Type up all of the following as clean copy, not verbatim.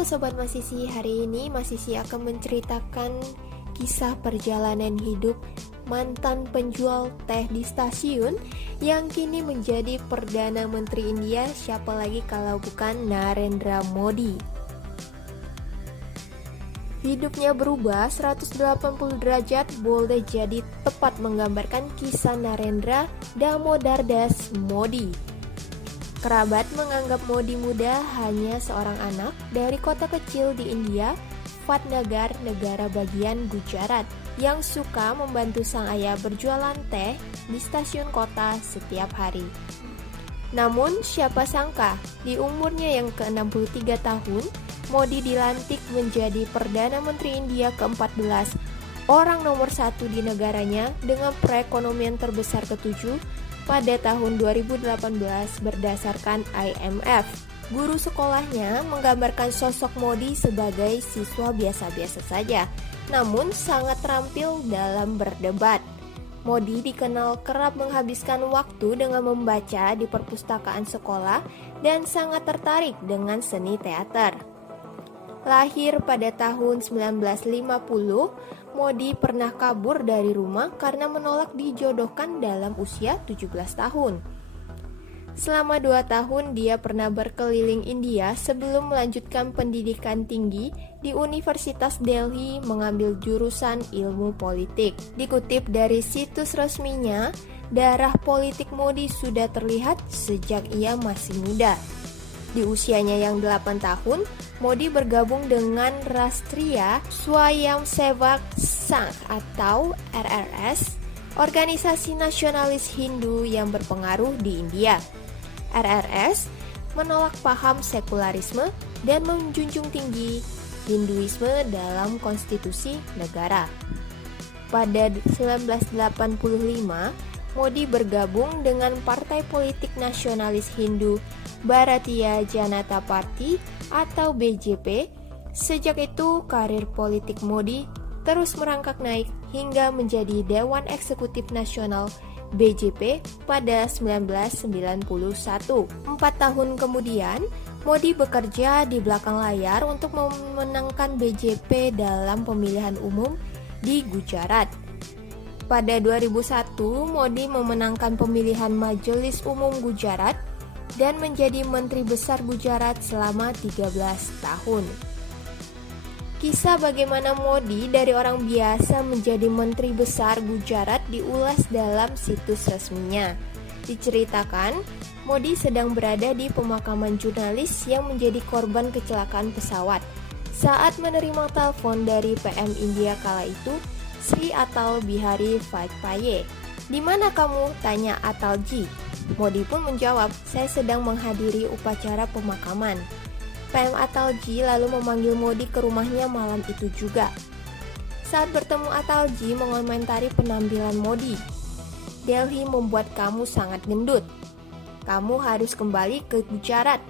Halo Sobat Masisi, hari ini Masisi akan menceritakan kisah perjalanan hidup mantan penjual teh di stasiun yang kini menjadi Perdana Menteri India, siapa lagi kalau bukan Narendra Modi. Hidupnya berubah 180 derajat boleh jadi tepat menggambarkan kisah Narendra Damodar Das Modi. Kerabat menganggap Modi muda hanya seorang anak dari kota kecil di India, Fatnagar, negara bagian Gujarat, yang suka membantu sang ayah berjualan teh di stasiun kota setiap hari. Namun siapa sangka di umurnya yang ke-63 tahun, Modi dilantik menjadi Perdana Menteri India ke-14, orang nomor 1 di negaranya dengan perekonomian terbesar ke-7 pada tahun 2018 berdasarkan IMF. Guru sekolahnya menggambarkan sosok Modi sebagai siswa biasa-biasa saja, namun sangat terampil dalam berdebat. Modi dikenal kerap menghabiskan waktu dengan membaca di perpustakaan sekolah dan sangat tertarik dengan seni teater. Lahir pada tahun 1950, Modi pernah kabur dari rumah karena menolak dijodohkan dalam usia 17 tahun. Selama 2 tahun dia pernah berkeliling India sebelum melanjutkan pendidikan tinggi di Universitas Delhi mengambil jurusan ilmu politik. Dikutip dari situs resminya, darah politik Modi sudah terlihat sejak ia masih muda. Di usianya yang 8 tahun, Modi bergabung dengan Rashtriya Swayamsevak Sangh atau RRS, organisasi nasionalis Hindu yang berpengaruh di India. RRS menolak paham sekularisme dan menjunjung tinggi Hinduisme dalam konstitusi negara. Pada 1985, Modi bergabung dengan Partai Politik Nasionalis Hindu Bharatiya Janata Party atau BJP. Sejak itu, karir politik Modi terus merangkak naik hingga menjadi Dewan Eksekutif Nasional BJP pada 1991. 4 tahun kemudian, Modi bekerja di belakang layar untuk memenangkan BJP dalam pemilihan umum di Gujarat. Pada 2001, Modi memenangkan pemilihan Majelis Umum Gujarat dan menjadi Menteri Besar Gujarat selama 13 tahun. Kisah bagaimana Modi dari orang biasa menjadi Menteri Besar Gujarat diulas dalam situs resminya. Diceritakan, Modi sedang berada di pemakaman jurnalis yang menjadi korban kecelakaan pesawat. Saat menerima telepon dari PM India kala itu, Sri Atal Bihari Vajpayee. "Di mana kamu?" tanya Atalji. Modi pun menjawab, "Saya sedang menghadiri upacara pemakaman." PM Atalji lalu memanggil Modi ke rumahnya malam itu juga. Saat bertemu, Atalji mengomentari penampilan Modi. "Delhi membuat kamu sangat gendut. Kamu harus kembali ke Gujarat."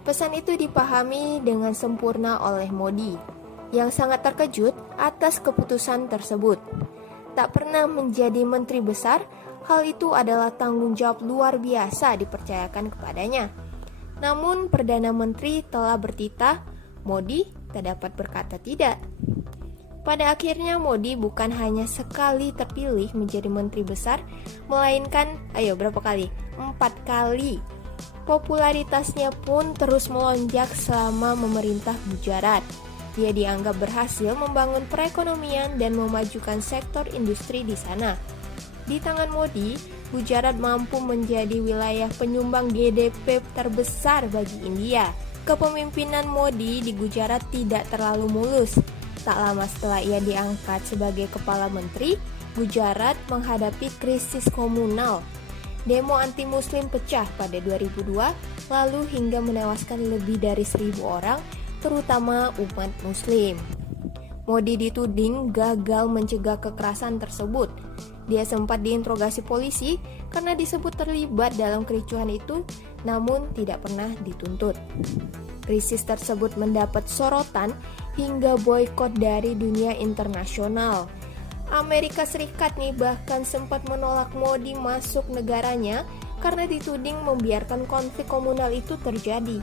Pesan itu dipahami dengan sempurna oleh Modi, yang sangat terkejut atas keputusan tersebut. Tak pernah menjadi menteri besar, hal itu adalah tanggung jawab luar biasa dipercayakan kepadanya. Namun Perdana Menteri telah bertitah, Modi tak dapat berkata tidak. Pada akhirnya Modi bukan hanya sekali terpilih menjadi menteri besar, melainkan, berapa kali? 4 kali. Popularitasnya pun terus melonjak selama memerintah Gujarat. Dia dianggap berhasil membangun perekonomian dan memajukan sektor industri di sana. Di tangan Modi, Gujarat mampu menjadi wilayah penyumbang GDP terbesar bagi India. Kepemimpinan Modi di Gujarat tidak terlalu mulus. Tak lama setelah ia diangkat sebagai kepala menteri, Gujarat menghadapi krisis komunal. Demo anti-muslim pecah pada 2002, lalu hingga menewaskan lebih dari 1.000 orang, terutama umat muslim. Modi dituding gagal mencegah kekerasan tersebut. Dia sempat diinterogasi polisi karena disebut terlibat dalam kericuhan itu, namun tidak pernah dituntut. Krisis tersebut mendapat sorotan hingga boikot dari dunia internasional. Amerika Serikat bahkan sempat menolak Modi masuk negaranya karena dituding membiarkan konflik komunal itu terjadi.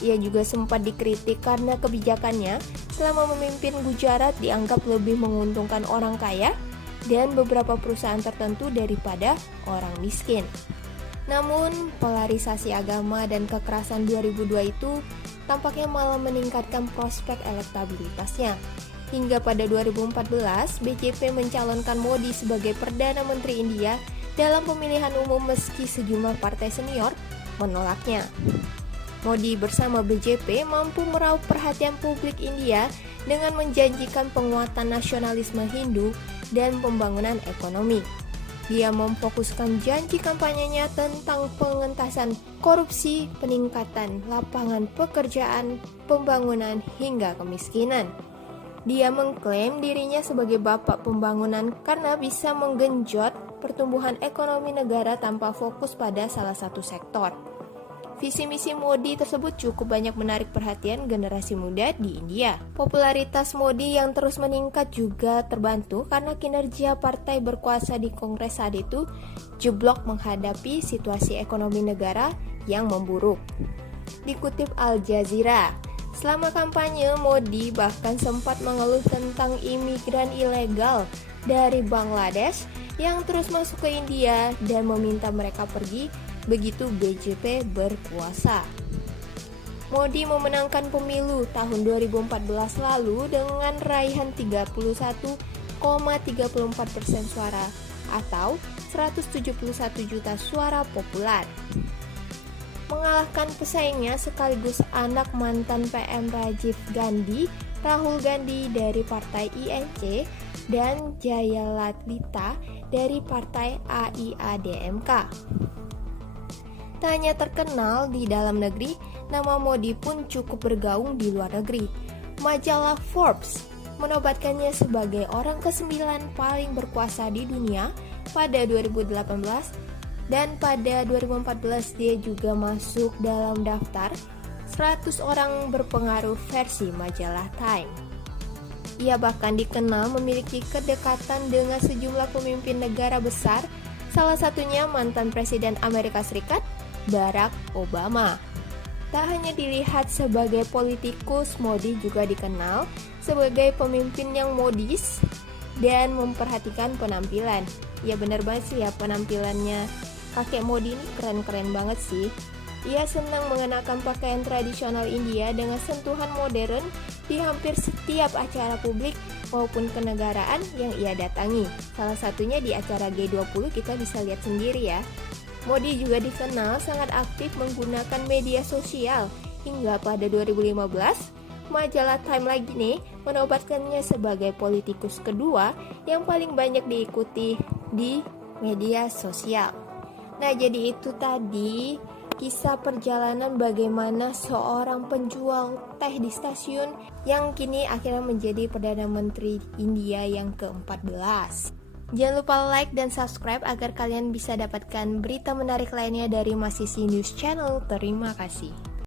Ia juga sempat dikritik karena kebijakannya selama memimpin Gujarat dianggap lebih menguntungkan orang kaya dan beberapa perusahaan tertentu daripada orang miskin. Namun, polarisasi agama dan kekerasan 2002 itu tampaknya malah meningkatkan prospek elektabilitasnya. Hingga pada 2014, BJP mencalonkan Modi sebagai Perdana Menteri India dalam pemilihan umum meski sejumlah partai senior menolaknya. Modi bersama BJP mampu meraup perhatian publik India dengan menjanjikan penguatan nasionalisme Hindu dan pembangunan ekonomi. Dia memfokuskan janji kampanyenya tentang pengentasan korupsi, peningkatan lapangan pekerjaan, pembangunan hingga kemiskinan. Dia mengklaim dirinya sebagai bapak pembangunan karena bisa menggenjot pertumbuhan ekonomi negara tanpa fokus pada salah satu sektor. Visi misi Modi tersebut cukup banyak menarik perhatian generasi muda di India. Popularitas Modi yang terus meningkat juga terbantu karena kinerja partai berkuasa di Kongres saat itu jeblok menghadapi situasi ekonomi negara yang memburuk. Dikutip Al Jazeera, selama kampanye, Modi bahkan sempat mengeluh tentang imigran ilegal dari Bangladesh yang terus masuk ke India dan meminta mereka pergi begitu BJP berkuasa. Modi memenangkan pemilu tahun 2014 lalu dengan raihan 31,34% suara atau 171 juta suara populer. Mengalahkan pesaingnya sekaligus anak mantan PM Rajiv Gandhi, Rahul Gandhi dari partai INC, dan Jayalalitha dari partai AIADMK. Tak hanya terkenal di dalam negeri, nama Modi pun cukup bergaung di luar negeri. Majalah Forbes menobatkannya sebagai orang ke-9 paling berkuasa di dunia pada 2018. Dan pada 2014 dia juga masuk dalam daftar 100 orang berpengaruh versi majalah Time. Ia bahkan dikenal memiliki kedekatan dengan sejumlah pemimpin negara besar, salah satunya mantan Presiden Amerika Serikat, Barack Obama. Tak hanya dilihat sebagai politikus, Modi juga dikenal sebagai pemimpin yang modis dan memperhatikan penampilan. Ya benar banget sih ya, penampilannya kakek Modi ini keren-keren banget sih. Ia senang mengenakan pakaian tradisional India dengan sentuhan modern di hampir setiap acara publik maupun kenegaraan yang ia datangi. Salah satunya di acara G20 kita bisa lihat sendiri ya. Modi juga dikenal sangat aktif menggunakan media sosial. Hingga pada 2015, majalah Time lagi nih menobatkannya sebagai politikus kedua yang paling banyak diikuti di media sosial. Nah, jadi itu tadi kisah perjalanan bagaimana seorang penjual teh di stasiun yang kini akhirnya menjadi Perdana Menteri India yang ke-14. Jangan lupa like dan subscribe agar kalian bisa dapatkan berita menarik lainnya dari Masisi News Channel. Terima kasih.